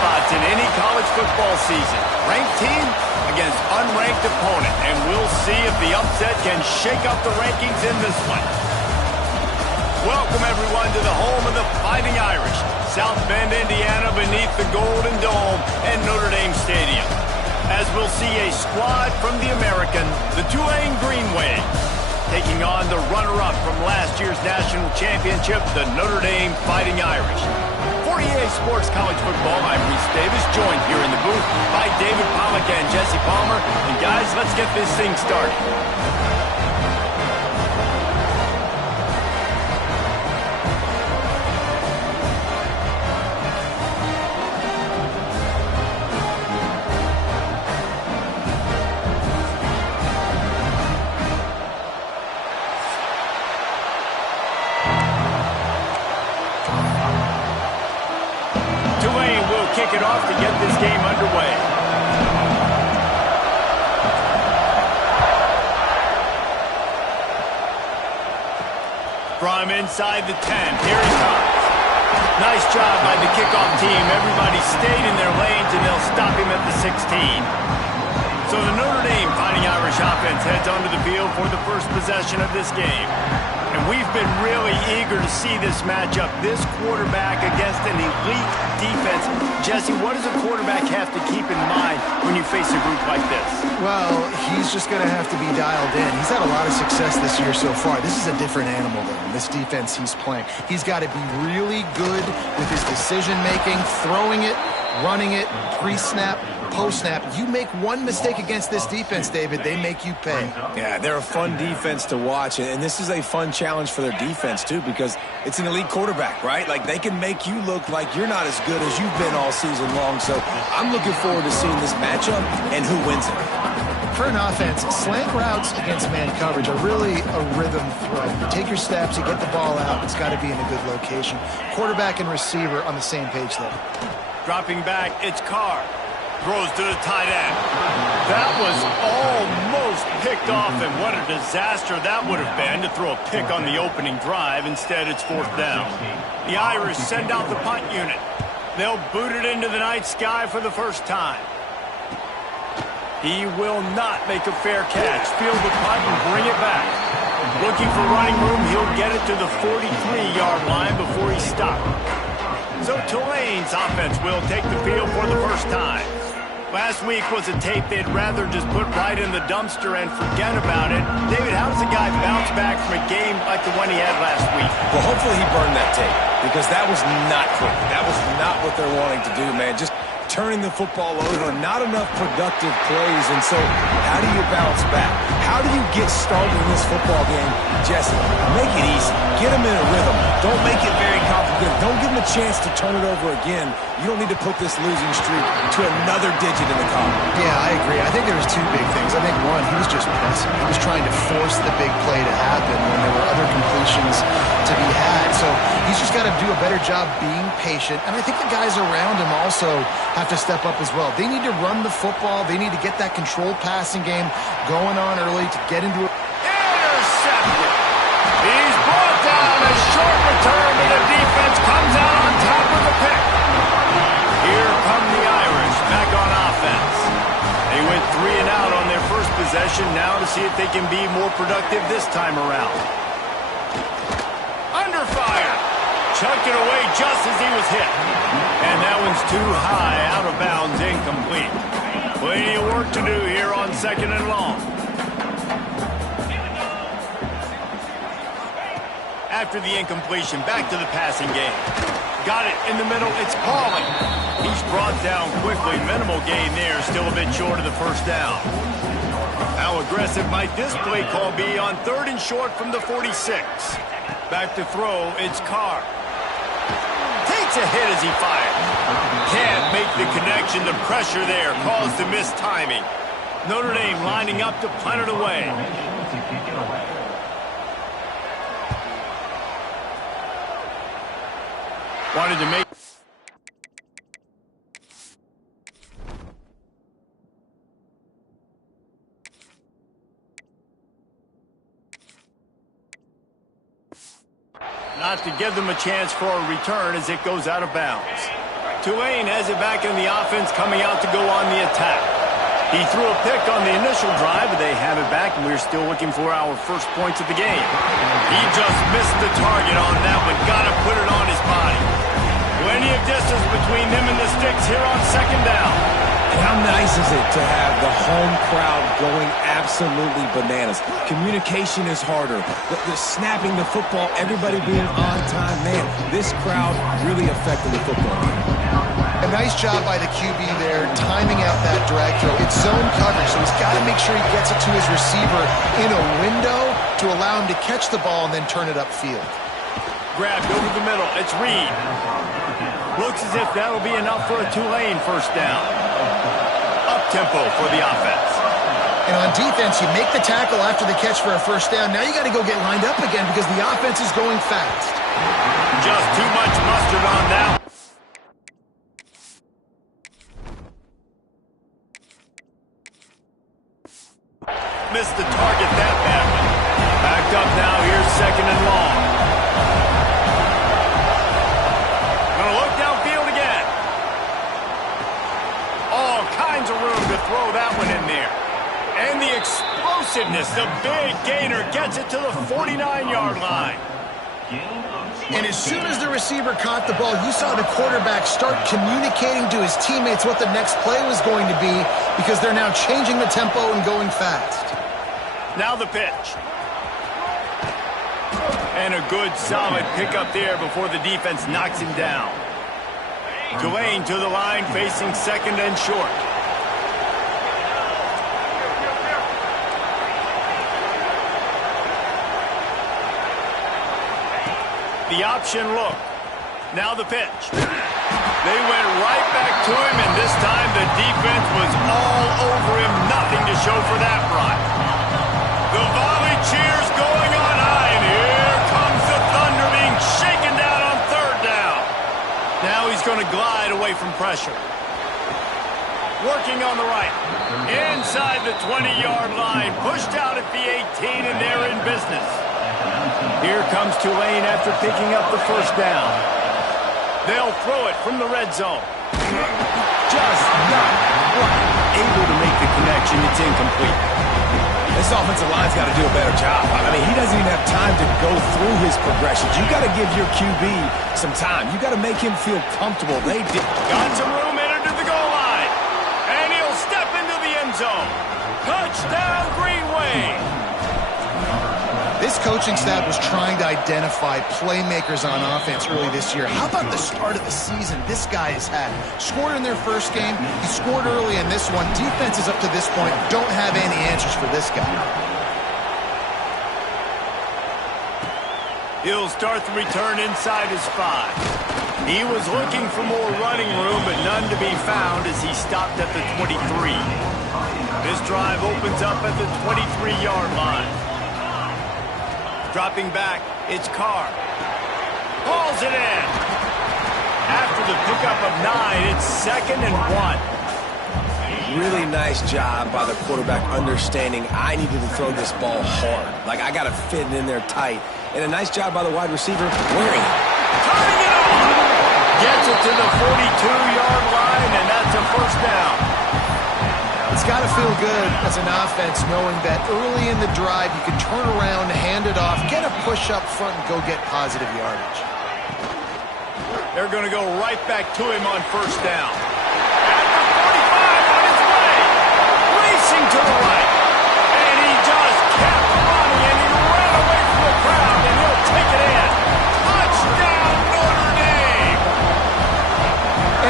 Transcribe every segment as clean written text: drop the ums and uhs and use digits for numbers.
spots in any college football season. Ranked team against unranked opponent, and we'll see if the upset can shake up the rankings in this one. Welcome, everyone, to the home of the Fighting Irish, South Bend, Indiana, beneath the Golden Dome and Notre Dame Stadium. As we'll see a squad from the American, the Tulane Green Wave, taking on the runner-up from last year's national championship, the Notre Dame Fighting Irish. For EA Sports College Football, I'm Reese Davis, joined here in the booth by David Pollack and Jesse Palmer. And guys, let's get this thing started. Kick it off to get this game underway. From inside the 10, here he comes. Nice job by the kickoff team. Everybody stayed in their lanes, and they'll stop him at the 16. So the Notre Dame Fighting Irish offense heads onto the field for the first possession of this game. And we've been really eager to see this matchup, this quarterback against an elite defense. Jesse, what does a quarterback have to keep in mind when you face a group like this? Well, he's just going to have to be dialed in. He's had a lot of success this year so far. This is a different animal, though, in this defense he's playing. He's got to be really good with his decision-making, throwing it, running it, pre-snap, post-snap. You make one mistake against this defense, David, they make you pay. Yeah, they're a fun defense to watch, and this is a fun challenge for their defense, too, because it's an elite quarterback, right? Like, they can make you look like you're not as good as you've been all season long, so I'm looking forward to seeing this matchup and who wins it. For an offense, slant routes against man coverage are really a rhythm throw. You take your steps, you get the ball out, it's got to be in a good location. Quarterback and receiver on the same page there. Dropping back, it's Carr. Throws to the tight end. That was almost picked off, and what a disaster that would have been to throw a pick on the opening drive. Instead, it's fourth down. The Irish send out the punt unit. They'll boot it into the night sky for the first time. He will not make a fair catch. Field the punt and bring it back. Looking for running room, he'll get it to the 43-yard line before he's stopped. So Tulane's offense will take the field for the first time. Last week was a tape they'd rather just put right in the dumpster and forget about it. David, how does a guy bounce back from a game like the one he had last week? Well, hopefully he burned that tape, because that was not quick. That was not what they're wanting to do, man. Just turning the football over, not enough productive plays. And so how do you bounce back? How do you get started in this football game? Jesse, make it easy. Get him in a rhythm. Don't make it very complicated. Don't give him a chance to turn it over again. You don't need to put this losing streak to another digit in the column. Yeah, I agree. I think there was two big things. I think, one, he was just pressing. He was trying to force the big play to happen when there were other completions to be had. So he's just got to do a better job being patient. And I think the guys around him also have to step up as well. They need to run the football. They need to get that controlled passing game going on early to get into it. Intercepted. He's brought down, a short return, and the defense comes out on top of the pick. Here come the Irish back on offense. They went 3 and out on their first possession, now to see if they can be more productive this time around. Under fire. Chucked it away just as he was hit. And that one's too high, out of bounds, incomplete. Plenty of work to do here on 2nd and long. After the incompletion, back to the passing game. Got it in the middle, it's Pauling. He's brought down quickly, minimal gain there, still a bit short of the first down. How aggressive might this play call be on 3rd and short from the 46? Back to throw, it's Carr. Takes a hit as he fires. Can't make the connection, the pressure there caused the missed timing. Notre Dame lining up to punt it away. Wanted to make... Not to give them a chance for a return as it goes out of bounds. Tulane has it back in the offense, coming out to go on the attack. He threw a pick on the initial drive, but they have it back, and we're still looking for our first points of the game. He just missed the target on that one. Got to put it on his body. Plenty of distance between them and the sticks here on second down. And how nice is it to have the home crowd going absolutely bananas? Communication is harder. The snapping the football, everybody being on time. Man, this crowd really affected the football game. A nice job by the QB there, timing out that drag throw. It's zone coverage, so he's got to make sure he gets it to his receiver in a window to allow him to catch the ball and then turn it upfield. Grabbed over the middle. It's Reed. Looks as if that'll be enough for a Tulane first down. Up-tempo for the offense. And on defense, you make the tackle after the catch for a first down. Now you got to go get lined up again because the offense is going fast. Just too much mustard on that. Missed the target that badly. Backed up now. Here's second and long. Gonna look downfield again. All kinds of room to throw that one in there. And the explosiveness, the big gainer gets it to the 49-yard line. And as soon as the receiver caught the ball, you saw the quarterback start communicating to his teammates what the next play was going to be because they're now changing the tempo and going fast. Now the pitch. And a good, solid pickup there before the defense knocks him down. Tulane to the line, facing second and short. The option look. Now the pitch. They went right back to him, and this time the defense was all over him. Nothing to show for that run. The volley cheers going on high, and here comes the Thunder being shaken down on third down. Now he's going to glide away from pressure. Working on the right. Inside the 20-yard line. Pushed out at the 18, and they're in business. Here comes Tulane after picking up the first down. They'll throw it from the red zone. Just not quite able to make the connection. It's incomplete. This offensive line's got to do a better job. I mean, he doesn't even have time to go through his progressions. You got to give your QB some time. You got to make him feel comfortable. They did. Got some room entered to the goal line. And he'll step into the end zone. Touchdown, Green Wave. This coaching staff was trying to identify playmakers on offense early this year. How about the start of the season this guy has had? Scored in their first game. He scored early in this one. Defenses up to this point don't have any answers for this guy. He'll start the return inside his 5. He was looking for more running room, but none to be found as he stopped at the 23. This drive opens up at the 23-yard line. Dropping back, it's Carr. Hauls it in. After the pickup of 9, it's second and 1. Really nice job by the quarterback understanding I needed to throw this ball hard. Like, I got to fit it in there tight. And a nice job by the wide receiver wearing it. Turning it on. Gets it to the 42-yard line, and that's a first down. It's got to feel good as an offense knowing that early in the drive you can turn around, hand it off, get a push up front, and go get positive yardage. They're going to go right back to him on first down. At the 45 on his way. Racing to the right. And he just kept running, and he ran away from the crowd, and he'll take it in. Touchdown, Notre Dame!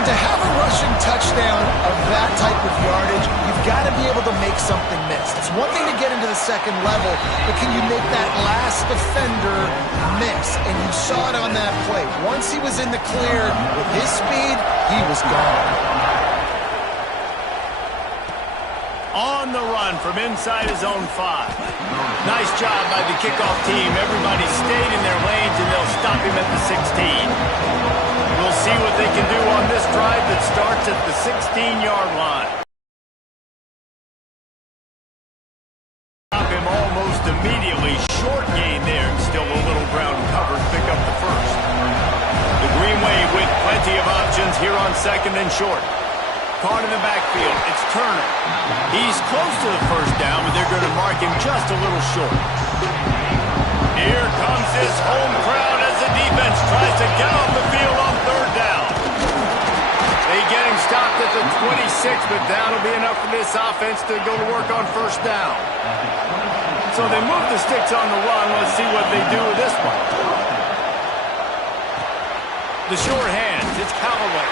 And to have a rushing touchdown of that type of yardage, you've got to be able to make something miss. It's one thing to get into the second level, but can you make that last defender miss? And you saw it on that play. Once he was in the clear with his speed, he was gone. On the run from inside his own 5. Nice job by the kickoff team. Everybody stayed in their lanes, and they'll stop him at the 16. We'll see what they can do on this drive that starts at the 16-yard line. Stop him almost immediately. Short gain there, and still a little ground covered. Pick up the first. The Green Wave with plenty of options here on 2nd and short. Caught in the backfield. It's Turner. He's close to the first down, but they're going to mark him just a little short. Here comes this home crowd as the defense tries to get off the field on 3rd down. They get him stopped at the 26, but that'll be enough for this offense to go to work on 1st down. So they move the sticks on the run. Let's see what they do with this one. The short hands. It's Callaway.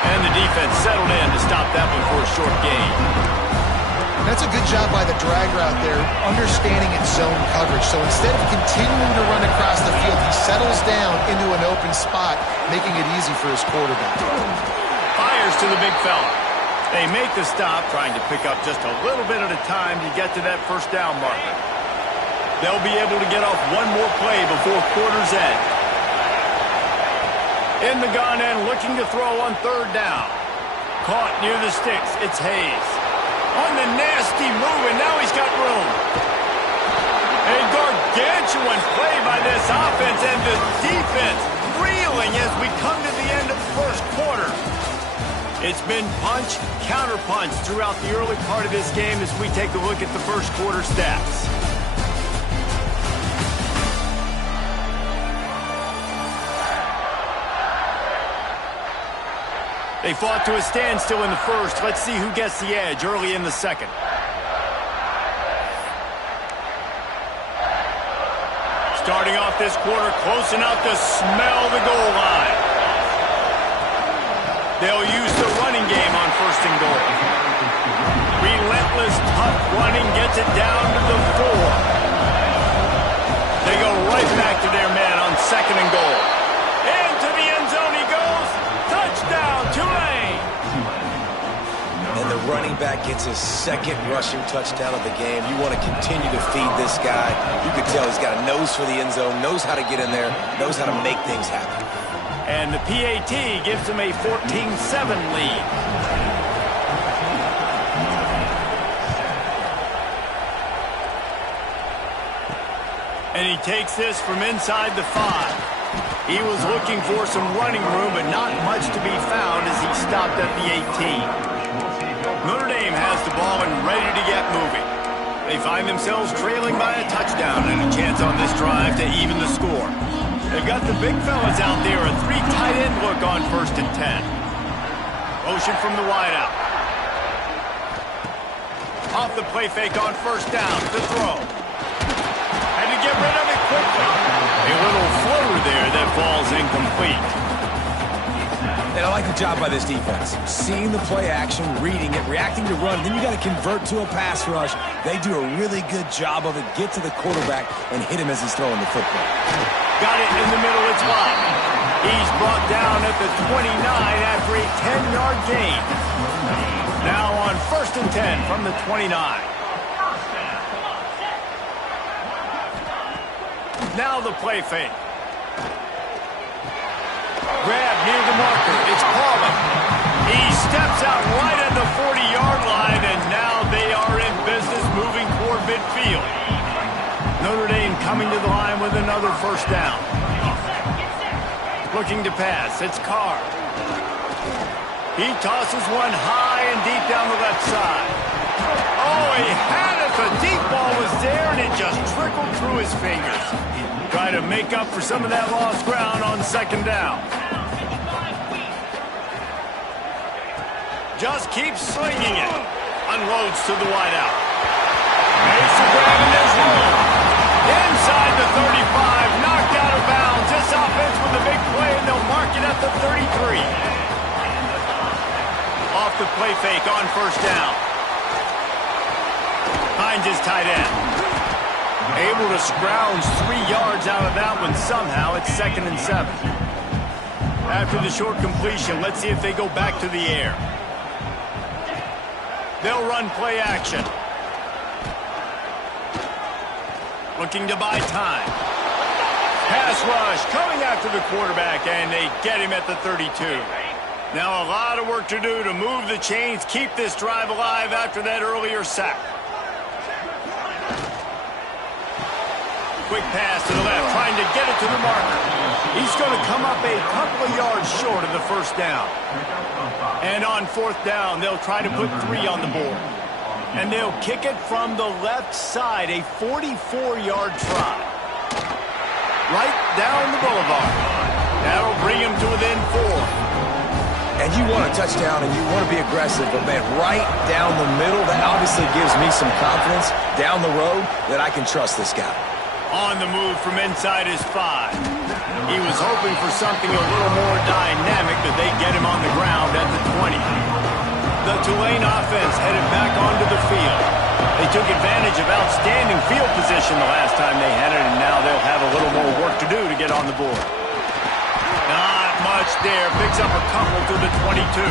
And the defense settled in to stop that one for a short gain. That's a good job by the drag route there, understanding its zone coverage. So instead of continuing to run across the field, he settles down into an open spot, making it easy for his quarterback. Fires to the big fella. They make the stop, trying to pick up just a little bit at a time to get to that 1st down marker. They'll be able to get off one more play before quarter's end. In the gun and looking to throw on 3rd down. Caught near the sticks. It's Hayes. On the nasty move, and now he's got room. A gargantuan play by this offense, and the defense reeling as we come to the end of the 1st quarter. It's been punch, counter-punch throughout the early part of this game as we take a look at the 1st quarter stats. They fought to a standstill in the 1st. Let's see who gets the edge early in the 2nd. Starting off this quarter close enough to smell the goal line. They'll use the running game on 1st and goal. Relentless, tough running gets it down to the 4. They go right back to their man on 2nd and goal. Into the end zone he goes. Touchdown, Tulane! And the running back gets his 2nd rushing touchdown of the game. You want to continue to feed this guy. You can tell he's got a nose for the end zone, knows how to get in there, knows how to make things happen. And the PAT gives him a 14-7 lead. And he takes this from inside the 5. He was looking for some running room, but not much to be found as he stopped at the 18. Notre Dame has the ball and ready to get moving. They find themselves trailing by a touchdown and a chance on this drive to even the score. They've got the big fellas out there, a 3 tight end look on 1st and 10. Motion from the wideout. Off the play fake on 1st down, the throw. And to get rid of it quickly. A little floater there that falls incomplete. And I like the job by this defense. Seeing the play action, reading it, reacting to run, then you got to convert to a pass rush. They do a really good job of it. Get to the quarterback and hit him as he's throwing the football. Got it in the middle, it's Lott. He's brought down at the 29 after a 10-yard gain. Now on 1st and 10 from the 29. Now the play fake. Grab near the marker. It's Paula. He steps out right at the 40-yard line, and now they are in business moving toward midfield. Notre Dame coming to the line with another 1st down. Looking to pass. It's Carr. He tosses one high and deep down the left side. Oh, he had it. The deep ball was there, and it just trickled through his fingers. Try to make up for some of that lost ground on 2nd down. Just keeps slinging it. Unloads to the wideout. Makes the grab and there's room. Inside the 35, knocked out of bounds. This offense with a big play, and they'll mark it at the 33. Off the play fake on 1st down. Finds his tight end. Able to scrounge 3 yards out of that one somehow. It's 2nd and 7. After the short completion, let's see if they go back to the air. They'll run play action. Looking to buy time. Pass rush coming after the quarterback, and they get him at the 32. Now a lot of work to do to move the chains, keep this drive alive after that earlier sack. Quick pass to the left, trying to get it to the marker. He's going to come up a couple of yards short of the first down. And on fourth down, they'll try to put 3 on the board. And they'll kick it from the left side, a 44-yard try. Right down the boulevard. That'll bring him to within 4. And you want a touchdown and you want to be aggressive, but man, right down the middle, that obviously gives me some confidence down the road that I can trust this guy. On the move from inside his 5. He was hoping for something a little more dynamic, but they get him on the ground at the 20. The Tulane offense headed back onto the field. They took advantage of outstanding field position the last time they had it, and now they'll have a little more work to do to get on the board. Not much there. Picks up a couple to the 22.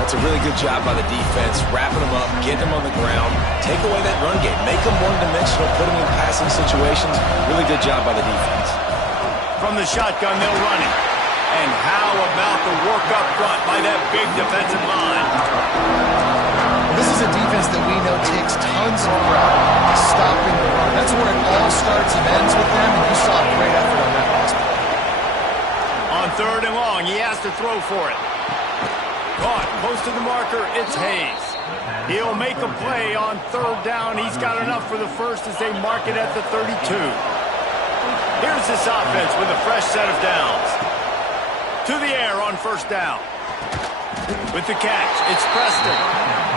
That's a really good job by the defense, wrapping them up, getting them on the ground, take away that run game, make them one-dimensional, put them in passing situations. Really good job by the defense. From the shotgun, they'll run it. And how about the work up front by that big defensive line? This is a defense that we know takes tons of pride stopping the run. That's where it all starts and ends with them, and you saw a great effort on that last play. On 3rd and long, he has to throw for it. Caught, close to the marker, it's Hayes. He'll make a play on 3rd down. He's got enough for the first as they mark it at the 32. Here's this offense with a fresh set of downs. To the air on 1st down. With the catch, it's Preston.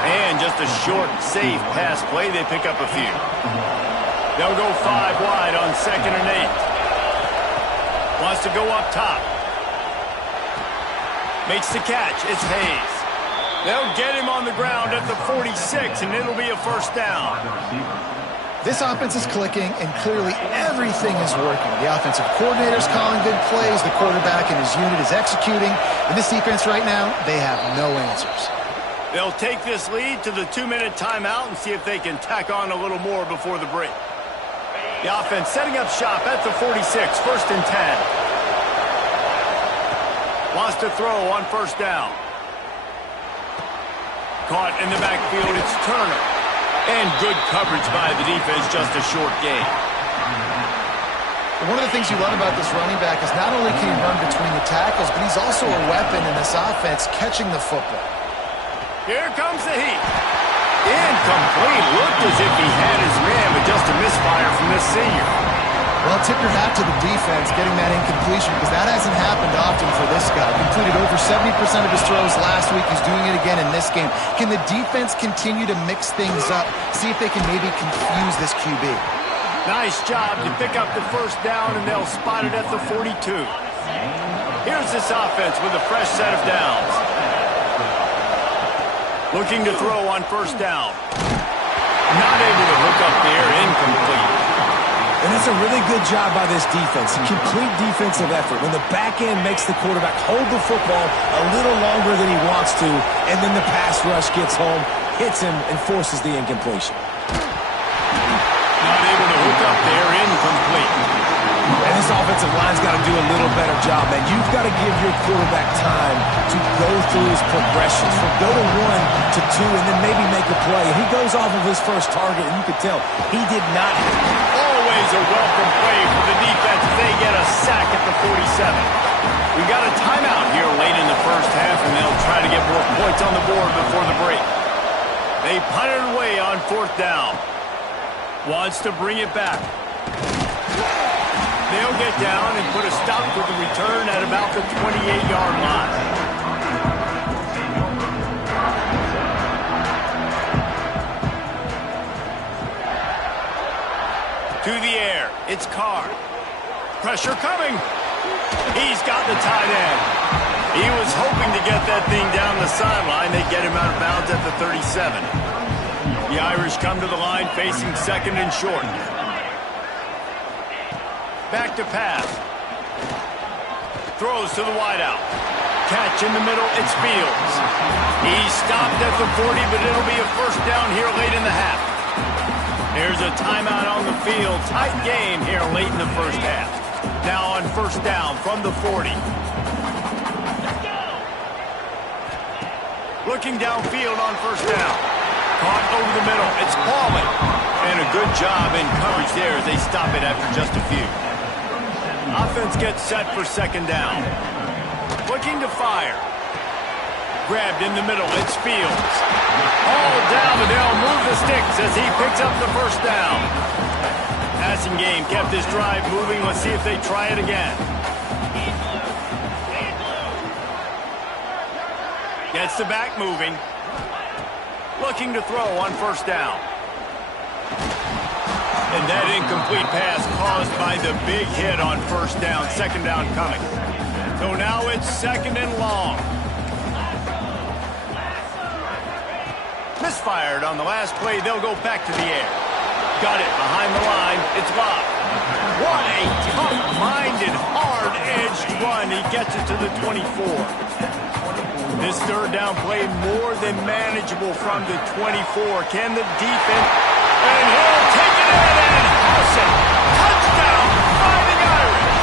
And just a short, safe pass play. They pick up a few. They'll go 5 wide on 2nd and 8. Wants to go up top. Makes the catch. It's Hayes. They'll get him on the ground at the 46, and it'll be a 1st down. This offense is clicking, and clearly everything is working. The offensive coordinator's calling good plays. The quarterback and his unit is executing. And this defense right now, they have no answers. They'll take this lead to the 2-minute timeout and see if they can tack on a little more before the break. The offense setting up shop at the 46, 1st and 10. Wants to throw on 1st down. Caught in the backfield, it's Turner. And good coverage by the defense, just a short gain. One of the things you love about this running back is not only can he run between the tackles, but he's also a weapon in this offense catching the football. Here comes the heat. Incomplete. Looked as if he had his man, but just a misfire from this senior. Well, tip your hat to the defense getting that incompletion because that hasn't happened often for this guy. Completed over 70% of his throws last week. He's doing it again in this game. Can the defense continue to mix things up? See if they can maybe confuse this QB. Nice job to pick up the 1st down, and they'll spot it at the 42. Here's this offense with a fresh set of downs. Looking to throw on 1st down. Not able to hook up there. Incomplete. And it's a really good job by this defense. A complete defensive effort. When the back end makes the quarterback hold the football a little longer than he wants to, and then the pass rush gets home, hits him, and forces the incompletion. Not able to hook up there. Incomplete. And this offensive line's got to do a little better job, man. You've got to give your quarterback time to go through his progressions. From go to 1 to 2, and then maybe make a play. And he goes off of his first target, and you can tell he did not have always a welcome play for the defense. They get a sack at the 47. We got a timeout here late in the first half, and they'll try to get more points on the board before the break. They punt it away on 4th down. Wants to bring it back. They'll get down and put a stop to the return at about the 28-yard line. To the air, it's Carr. Pressure coming. He's got the tight end. He was hoping to get that thing down the sideline. They get him out of bounds at the 37. The Irish come to the line facing 2nd and short. Back to pass. Throws to the wideout. Catch in the middle, it's Fields. He's stopped at the 40, but it'll be a 1st down here late in the half. There's a timeout on the field. Tight game here late in the first half. Now on 1st down from the 40. Looking downfield on 1st down. Caught over the middle. It's Pauling. And a good job in coverage there as they stop it after just a few. Offense gets set for second down. Looking to fire. Grabbed in the middle. It's Fields. All down, but they'll move the sticks as he picks up the first down. Passing game kept this drive moving. Let's see if they try it again. Gets the back moving. Looking to throw on first down. And that incomplete pass caused by the big hit on first down. Second down coming. So now it's second and long. Misfired on the last play. They'll go back to the air. Got it behind the line. It's locked. What a tough-minded, hard-edged run. He gets it to the 24. This third down play more than manageable from the 24. Can the defense... And he'll take it in and house it. Touchdown, Fighting Irish.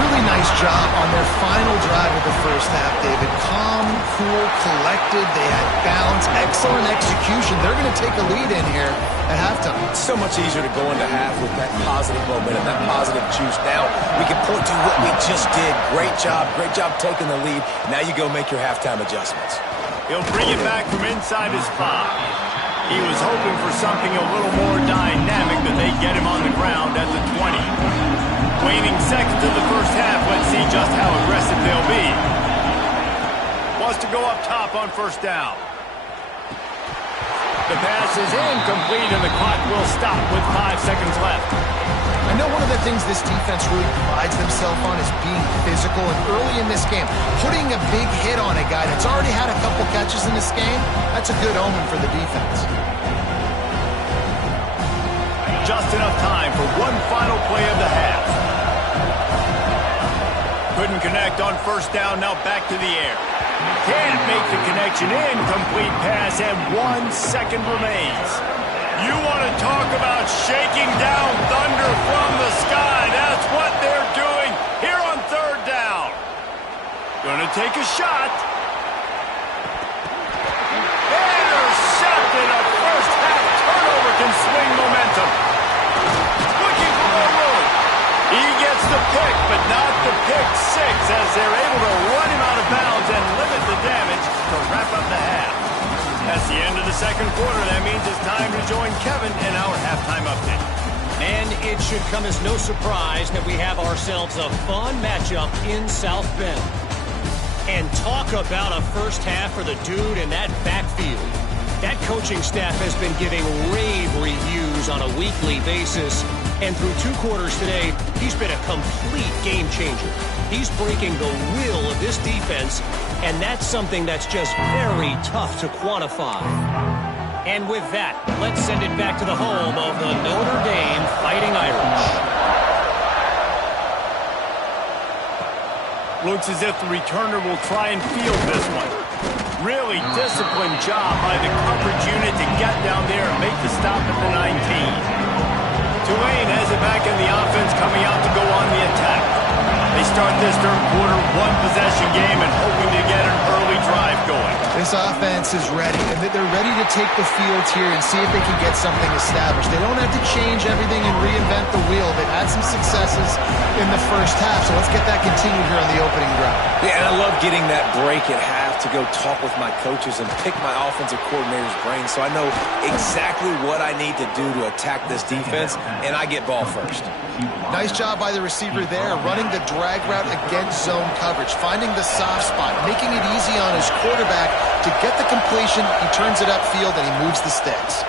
Really nice job on their final drive of the first half, David. Calm, cool, collected. They had balance, excellent execution. They're going to take a lead in here at halftime. It's so much easier to go into half with that positive momentum, that positive juice. Now we can point to what we just did. Great job taking the lead. Now you go make your halftime adjustments. He'll bring it back from inside his spot. He was hoping for something a little more dynamic, but they get him on the ground at the 20. Waning seconds of the first half. Let's see just how aggressive they'll be. Wants to go up top on first down. The pass is incomplete, and the clock will stop with 5 seconds left. I know one of the things this defense really prides themselves on is being physical, and early in this game, putting a big hit on a guy that's already had a couple catches in this game, that's a good omen for the defense. Just enough time for one final play of the half. Couldn't connect on first down, now back to the air. Can't make the connection, incomplete pass, and 1 second remains. You want to talk about shaking down thunder from the sky. That's what they're doing here on third down. Going to take a shot. Intercepted. A first half turnover can swing momentum. Looking for more room. He gets the pick, but not the pick six, as they're able to run him out of bounds and limit the damage to wrap up the half. That's the end of the second quarter. That means it's time to join Kevin in our halftime update. And it should come as no surprise that we have ourselves a fun matchup in South Bend. And talk about a first half for the dude in that backfield. That coaching staff has been giving rave reviews on a weekly basis. And through 2 quarters today, he's been a complete game changer. He's breaking the will of this defense, and that's something that's just very tough to quantify. And with that, let's send it back to the home of the Notre Dame Fighting Irish. Looks as if the returner will try and field this one. Really disciplined job by the coverage unit to get down there and make the stop at the 19. Tulane has it back in the offense, coming out to go on the attack. They start this third quarter, 1-possession game, and hoping to get an early drive going. This offense is ready, and they're ready to take the field here and see if they can get something established. They don't have to change everything and reinvent the wheel. They've had some successes in the first half, so let's get that continued here on the opening drive. Yeah, and I love getting that break at half to go talk with my coaches and pick my offensive coordinator's brain so I know exactly what I need to do to attack this defense, and I get ball first. Nice job by the receiver there, running the drag route against zone coverage, finding the soft spot, making it easy on his quarterback to get the completion. He turns it upfield, and he moves the sticks.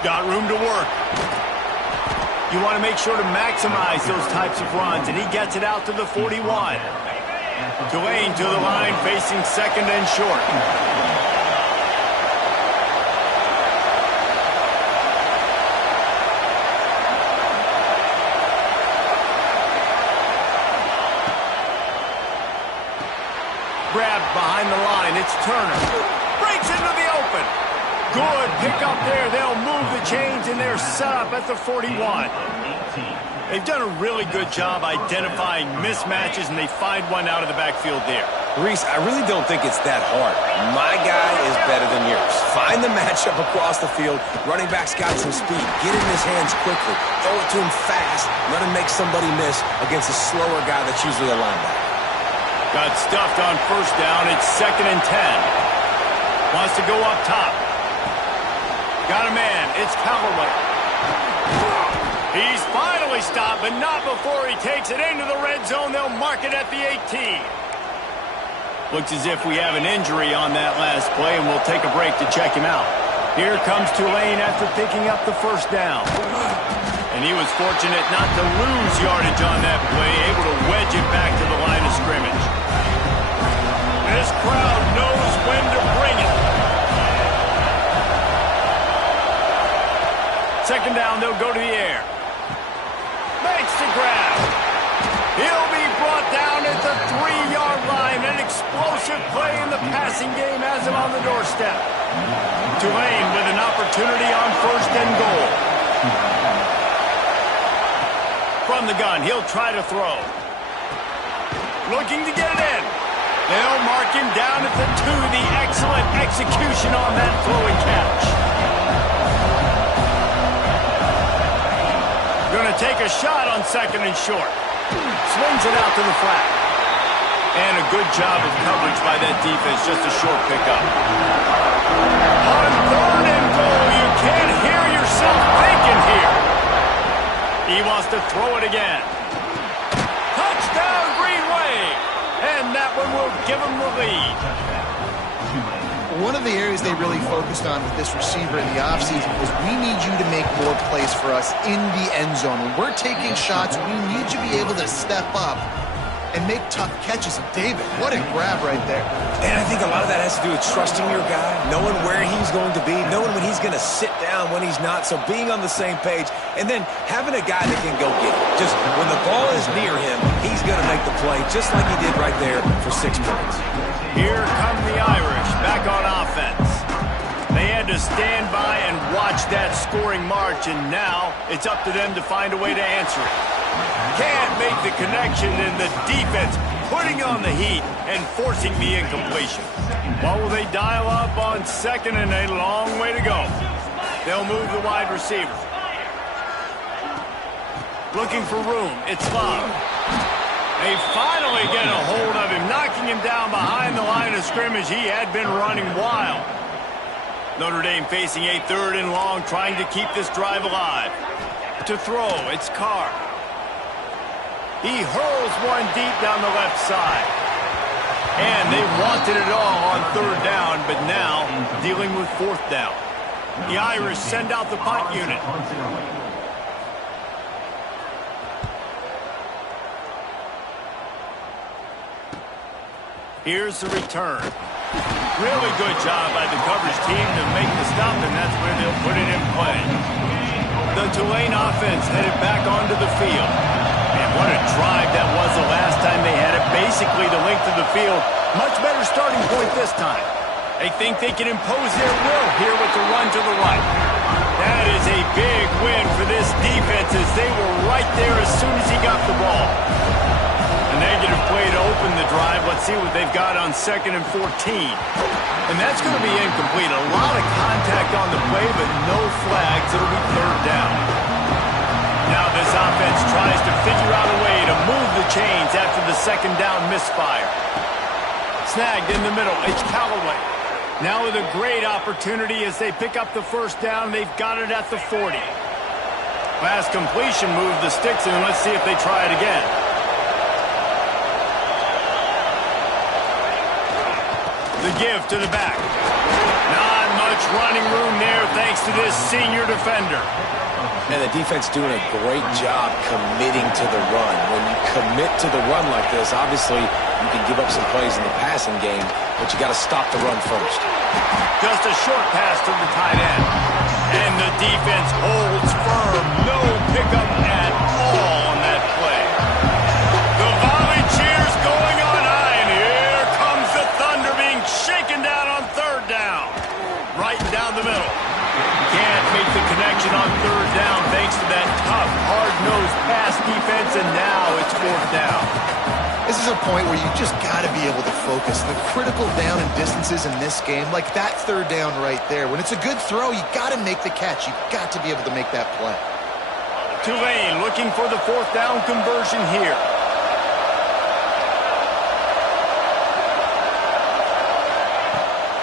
Got room to work. You want to make sure to maximize those types of runs, and he gets it out to the 41. Tulane to the line, facing second and short. Grabbed behind the line, it's Turner. Breaks into the open. Good pick up there. They'll move the chains, and they're set up at the 41. They've done a really good job identifying mismatches, and they find one out of the backfield there. Reese, I really don't think it's that hard. My guy is better than yours. Find the matchup across the field. Running back's got some speed. Get in his hands quickly. Throw it to him fast. Let him make somebody miss against a slower guy that's usually a linebacker. Got stuffed on first down. It's 2nd and 10. Wants to go up top. Got a man. It's Callaway. He's finally stopped, but not before he takes it into the red zone. They'll mark it at the 18. Looks as if we have an injury on that last play, and we'll take a break to check him out. Here comes Tulane after picking up the first down. And he was fortunate not to lose yardage on that play, able to wedge it back to the line of scrimmage. This crowd knows when to bring it. 2nd down, they'll go to the air. Makes the grab. He'll be brought down at the 3-yard line. An explosive play in the passing game has him on the doorstep. Tulane with an opportunity on 1st and goal. From the gun, he'll try to throw. Looking to get it in. They'll mark him down at the 2. The excellent execution on that throwing catch. Going to take a shot on 2nd and short. Swings it out to the flat. And a good job of coverage by that defense. Just a short pickup. On 3rd and goal, you can't hear yourself thinking here. He wants to throw it again. Touchdown, Green Wave. And that one will give him the lead. One of the areas they really focused on with this receiver in the offseason was we need you to make more plays for us in the end zone. When we're taking shots, we need you to be able to step up and make tough catches. And David, what a grab right there. And I think a lot of that has to do with trusting your guy, knowing where he's going to be, knowing when he's going to sit down, when he's not. So being on the same page, and then having a guy that can go get it. Just when the ball is near him, he's going to make the play, just like he did right there for 6 points. Here come the Irish back on offense. They had to stand by and watch that scoring march, and now it's up to them to find a way to answer it. Can't make the connection, and the defense putting on the heat and forcing the incompletion. What will they dial up on 2nd and a long way to go? They'll move the wide receiver. Looking for room. It's Love. They finally get a hold of him, knocking him down behind the line of scrimmage. He had been running wild. Notre Dame facing a 3rd and long, trying to keep this drive alive. To throw, it's Carr. He hurls one deep down the left side. And they wanted it all on 3rd down, but now dealing with 4th down. The Irish send out the punt unit. Here's the return. Really good job by the coverage team to make the stop, and that's where they'll put it in play. The Tulane offense headed back onto the field. And what a drive that was the last time they had it. Basically the length of the field. Much better starting point this time. They think they can impose their will here with the run to the right. That is a big win for this defense as they were right there as soon as he got the ball. A negative play to open the drive. Let's see what they've got on 2nd and 14. And that's going to be incomplete. A lot of contact on the play, but no flags. It'll be 3rd down. Now this offense tries to figure out a way to move the chains after the 2nd down misfire. Snagged in the middle. It's Callaway. Now with a great opportunity as they pick up the 1st down. They've got it at the 40. Last completion moved the sticks, and let's see if they try it again. The give to the back. Not much running room there thanks to this senior defender. And the defense doing a great job committing to the run. When you commit to the run like this, obviously you can give up some plays in the passing game, but you got to stop the run first. Just a short pass to the tight end. And the defense holds firm. No pickup at all on that play. The volley cheers going on high, and here comes the Thunder being shaken down on 3rd down. Right down the middle. Can't make the connection on 3rd down thanks to that tough, hard-nosed pass defense, and now it's 4th down. This is a point where you just got to be able to focus. The critical down and distances in this game, like that third down right there. When it's a good throw, you got to make the catch. You got to be able to make that play. Tulane looking for the fourth down conversion here.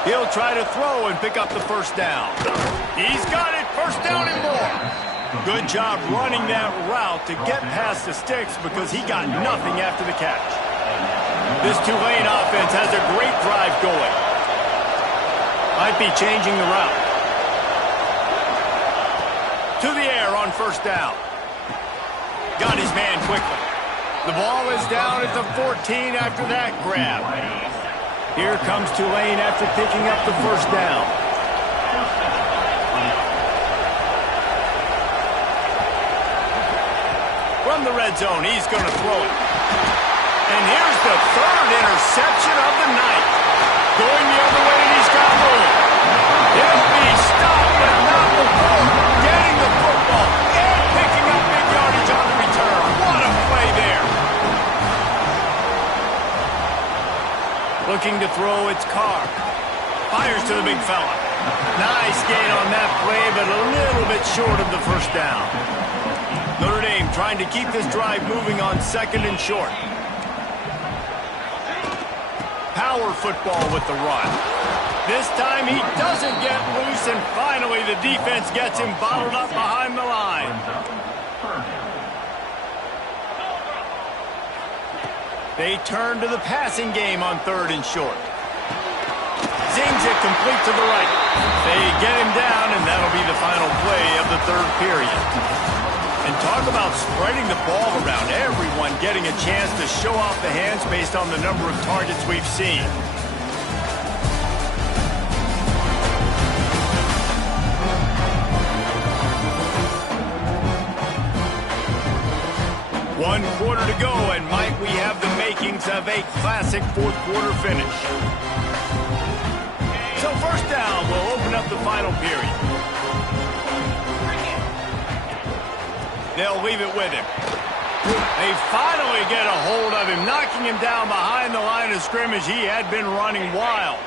He'll try to throw and pick up the first down. He's got it, first down and more. Good job running that route to get past the sticks because he got nothing after the catch. This Tulane offense has a great drive going. Might be changing the route. To the air on first down. Got his man quickly. The ball is down at the 14 after that grab. Here comes Tulane after picking up the first down. From the red zone, he's going to throw it. And here's the third interception of the night. Going the other way, and he's got room. He'll be stopped, but not before getting the football and picking up big yardage on the return. What a play there. Looking to throw, it's Carr. Fires to the big fella. Nice gain on that play, but a little bit short of the first down. Notre Dame trying to keep this drive moving on second and short. Power football with the run. This time he doesn't get loose, and finally the defense gets him bottled up behind the line. They turn to the passing game on third and short. Zings it complete to the right. They get him down, and that'll be the final play of the third period. And talk about spreading the ball around, everyone getting a chance to show off the hands based on the number of targets we've seen. One quarter to go, and might we have the makings of a classic fourth quarter finish. So first down will open up the final period. They'll leave it with him. They finally get a hold of him, knocking him down behind the line of scrimmage. He had been running wild.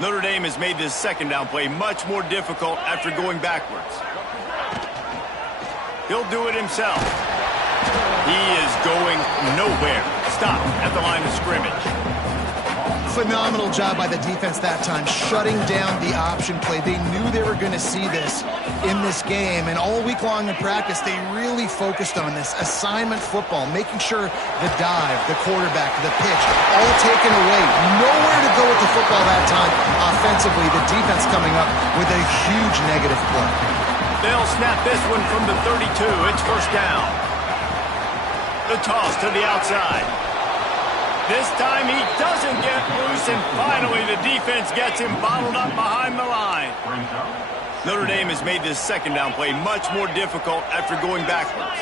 Notre Dame has made this second down play much more difficult after going backwards. He'll do it himself. He is going nowhere. Stop at the line of scrimmage. Phenomenal job by the defense that time, shutting down the option play. They knew they were going to see this in this game, and all week long in practice, they really focused on this assignment football, making sure the dive, the quarterback, the pitch, all taken away. Nowhere to go with the football that time. Offensively, the defense coming up with a huge negative play. They'll snap this one from the 32. It's first down. The toss to the outside. This time he doesn't get loose, and finally the defense gets him bottled up behind the line. Notre Dame has made this second down play much more difficult after going backwards.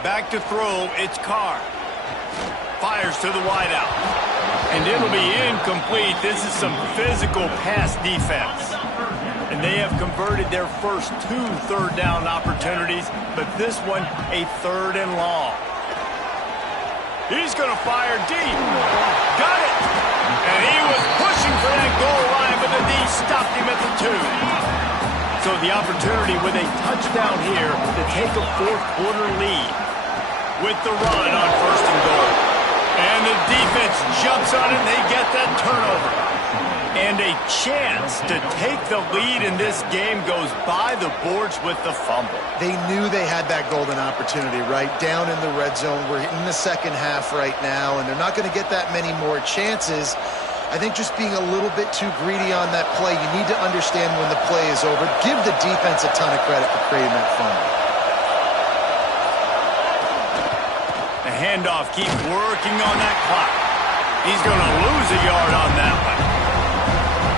Back to throw, it's Carr. Fires to the wideout. And it'll be incomplete. This is some physical pass defense. And they have converted their first two third down opportunities, but this one a third and long. He's going to fire deep. Got it. And he was pushing for that goal line, but the D stopped him at the 2. So the opportunity with a touchdown here to take a fourth quarter lead with the run on first and goal. And the defense jumps on it, and they get that turnover. And a chance to take the lead in this game goes by the boards with the fumble. They knew they had that golden opportunity, right? Down in the red zone. We're in the second half right now, and they're not going to get that many more chances. I think just being a little bit too greedy on that play, you need to understand when the play is over. Give the defense a ton of credit for creating that fumble. The handoff keeps working on that clock. He's going to lose a yard on that one.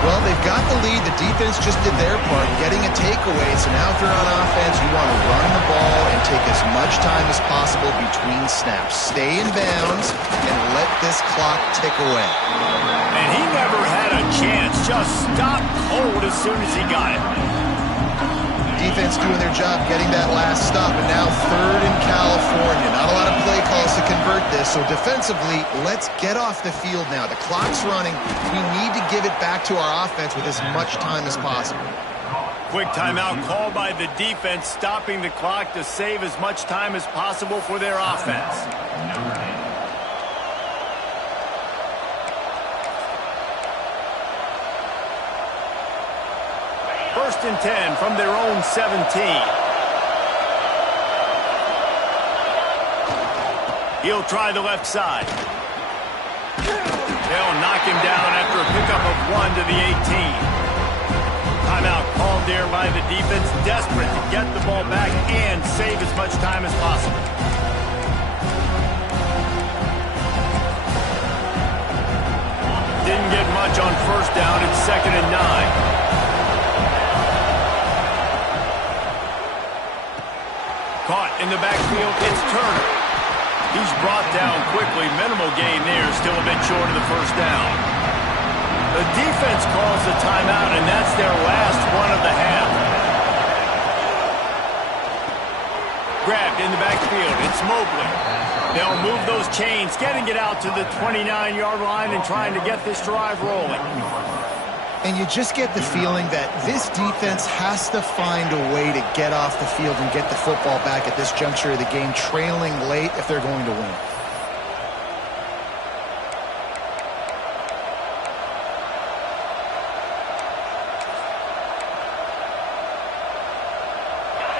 Well, they've got the lead. The defense just did their part, getting a takeaway. So now if you're on offense, you want to run the ball and take as much time as possible between snaps. Stay in bounds and let this clock tick away. And he never had a chance. Just stopped cold as soon as he got it. Defense doing their job, getting that last stop, and now third in California. Not a lot of play calls to convert this, So defensively, let's get off the field now. The clock's running. We need to give it back to our offense with as much time as possible. Quick timeout called by the defense, stopping the clock to save as much time as possible for their offense. First and 10 from their own 17. He'll try the left side. They'll knock him down after a pickup of 1 to the 18. Timeout called there by the defense, desperate to get the ball back and save as much time as possible. Didn't get much on first down. It's 2nd and 9. Caught in the backfield, it's Turner. He's brought down quickly. Minimal gain there, still a bit short of the first down. The defense calls a timeout, and that's their last one of the half. Grabbed in the backfield. It's Mobley. They'll move those chains, getting it out to the 29-yard line and trying to get this drive rolling. And you just get the feeling that this defense has to find a way to get off the field and get the football back at this juncture of the game, trailing late if they're going to win.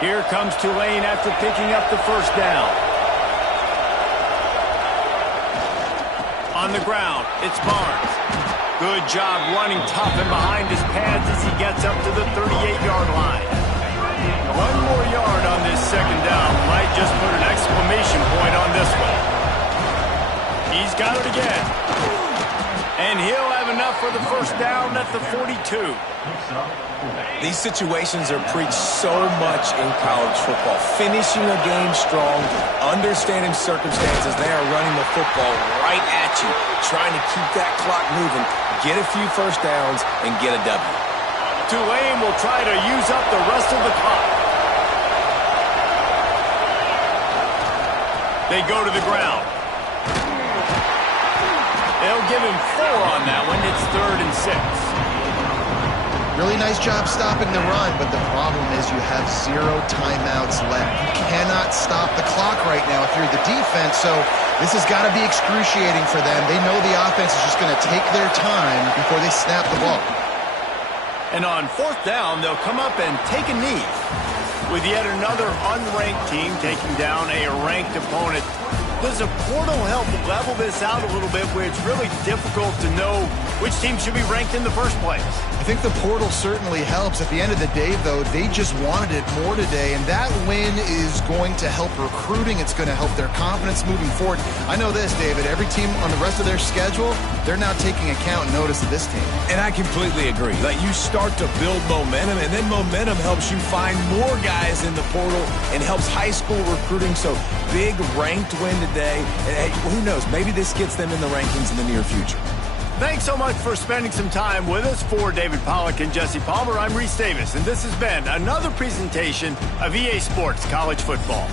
Here comes Tulane after picking up the first down. On the ground, it's Barnes. Good job running tough and behind his pads as he gets up to the 38-yard line. 1 more yard on this second down. Might just put an exclamation point on this one. He's got it again. And he'll have enough for the first down at the 42. These situations are preached so much in college football. Finishing a game strong, understanding circumstances. They are running the football right at you, trying to keep that clock moving, get a few first downs, and get a W. Tulane will try to use up the rest of the clock. They go to the ground. They'll give him 4 on that one. It's 3rd and 6. Really nice job stopping the run, but the problem is you have 0 timeouts left. You cannot stop the clock right now if you're the defense, so this has got to be excruciating for them. They know the offense is just going to take their time before they snap the ball. And on 4th down, they'll come up and take a knee, with yet another unranked team taking down a ranked opponent. Does a portal help level this out a little bit where it's really difficult to know which team should be ranked in the first place? I think the portal certainly helps. At the end of the day, though, they just wanted it more today, and that win is going to help recruiting. It's going to help their confidence moving forward. I know this, David, every team on the rest of their schedule, they're now taking account and notice of this team. And I completely agree. Like, you start to build momentum, and then momentum helps you find more guys in the portal and helps high school recruiting. So big ranked win today. And who knows, maybe this gets them in the rankings in the near future. Thanks so much for spending some time with us. For David Pollack and Jesse Palmer, I'm Reese Davis, and this has been another presentation of EA Sports College Football.